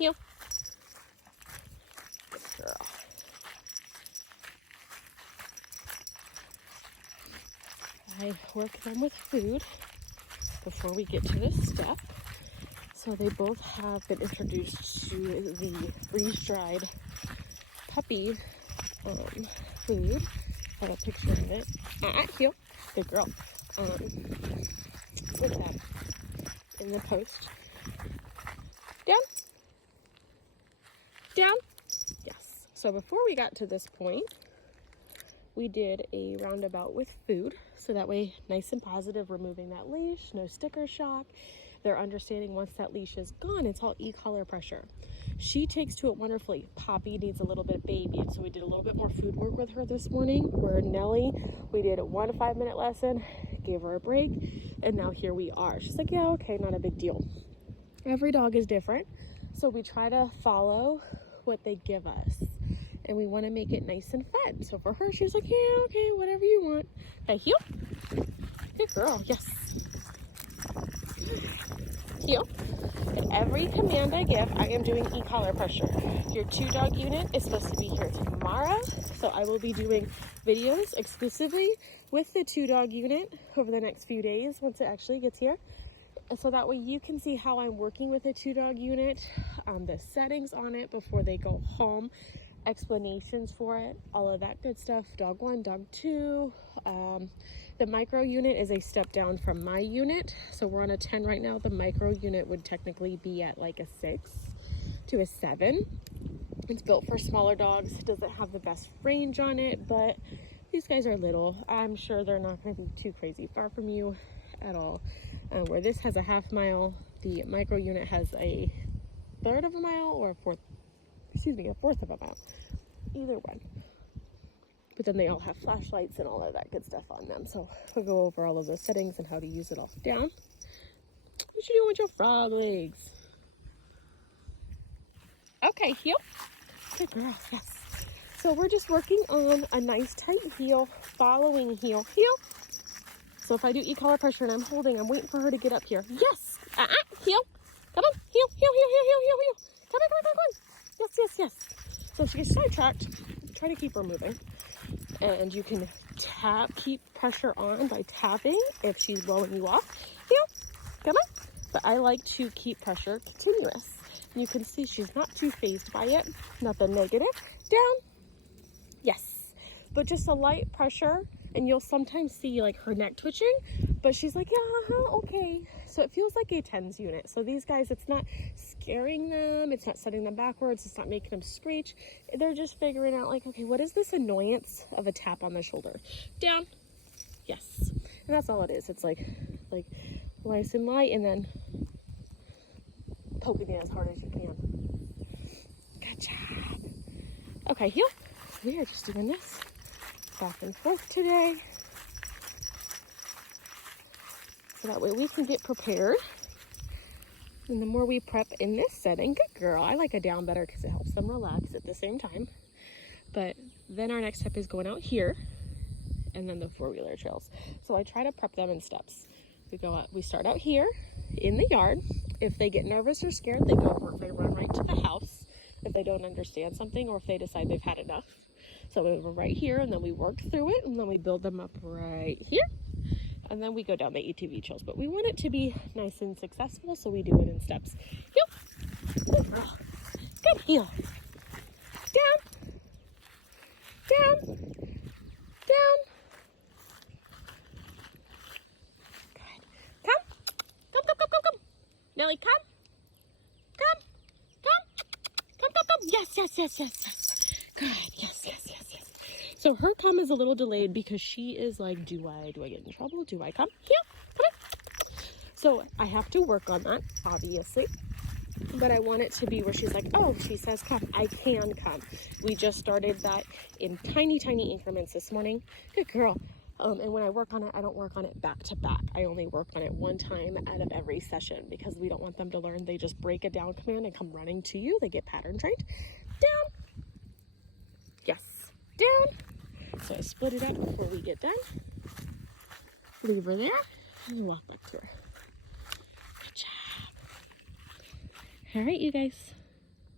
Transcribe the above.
heel. Good girl. I work them with food before we get to this step. So they both have been introduced to the freeze-dried puppy food. I have a picture of it. Heel. Good girl. With them in the post. Down. Down. Yes. So before we got to this point, we did a roundabout with food. So that way, nice and positive, removing that leash, no sticker shock. They're understanding once that leash is gone, it's all e-collar pressure. She takes to it wonderfully. Poppy needs a little bit of baby, so we did a little bit more food work with her this morning. Where Nellie, we did a 1 5-minute lesson, gave her a break, and now here we are. She's like, yeah, okay, not a big deal. Every dog is different, so we try to follow what they give us, and we want to make it nice and fun. So for her, she's like, yeah, okay, whatever you want. Okay, heel. Good girl, yes. Heel. And every command I give, I am doing e-collar pressure. Your 2-dog unit is supposed to be here tomorrow, so I will be doing videos exclusively with the 2-dog unit over the next few days once it actually gets here. And so that way you can see how I'm working with a 2-dog unit, the settings on it before they go home, explanations for it, all of that good stuff. Dog 1, dog 2. The micro unit is a step down from my unit. So we're on a 10 right now. The micro unit would technically be at like a 6 to a 7. It's built for smaller dogs. It doesn't have the best range on it, but these guys are little. I'm sure they're not going to be too crazy far from you at all. Where this has a half mile, the micro unit has a 1/3 of a mile or a 4th of a mile. Either one. But then they all have flashlights and all of that good stuff on them. So we'll go over all of those settings and how to use it all. Down. What you doing with your frog legs? Okay, heel. Good girl, yes. So we're just working on a nice tight heel, following heel. Heel. So if I do e-collar pressure and I'm holding, I'm waiting for her to get up here. Yes. Heel. Come on. Heel, heel, heel, heel, heel, heel, heel. Come on, come on, come on. Yes, yes, yes. So if she gets sidetracked, try to keep her moving. And you can keep pressure on by tapping if she's blowing you off. Heel. Come on. But I like to keep pressure continuous. And you can see she's not too phased by it. Nothing negative. Down. Yes. But just a light pressure. And you'll sometimes see like her neck twitching, but she's like, yeah, okay. So it feels like a 10s unit. So these guys, it's not scaring them. It's not setting them backwards. It's not making them screech. They're just figuring out like, okay, what is this annoyance of a tap on the shoulder? Down. Yes. And that's all it is. It's like nice and light and then poking it as hard as you can. Good job. Okay, heel. We are just doing this back and forth today, so that way we can get prepared. And the more we prep in this setting, good girl, I like a down better because it helps them relax at the same time. But then our next step is going out here and then the 4-wheeler trails. So I try to prep them in steps. We start out here in the yard. If they get nervous or scared, they run right to the house if they don't understand something or if they decide they've had enough. So we go right here and then we work through it and then we build them up right here. And then we go down the ATV trails. But we want it to be nice and successful, so we do it in steps. Heel. Good girl. Good heel. Down. Down. Down. Good. Come. Come, come, come, come, come. Nellie, come. Come. Come. Come, come, come. Yes, yes, yes, yes, yes. Good. Yes, yes, yes, yes. So her come is a little delayed because she is like, do I get in trouble? Do I come? Here, come on. So I have to work on that, obviously. But I want it to be where she's like, oh, she says come. I can come. We just started that in tiny, tiny increments this morning. Good girl. And when I work on it, I don't work on it back to back. I only work on it one time out of every session because we don't want them to learn. They just break a down command and come running to you. They get pattern trained. Down. Yes. Down. So I split it up before we get done. Leave her there and walk back to her. Good job. All right, you guys.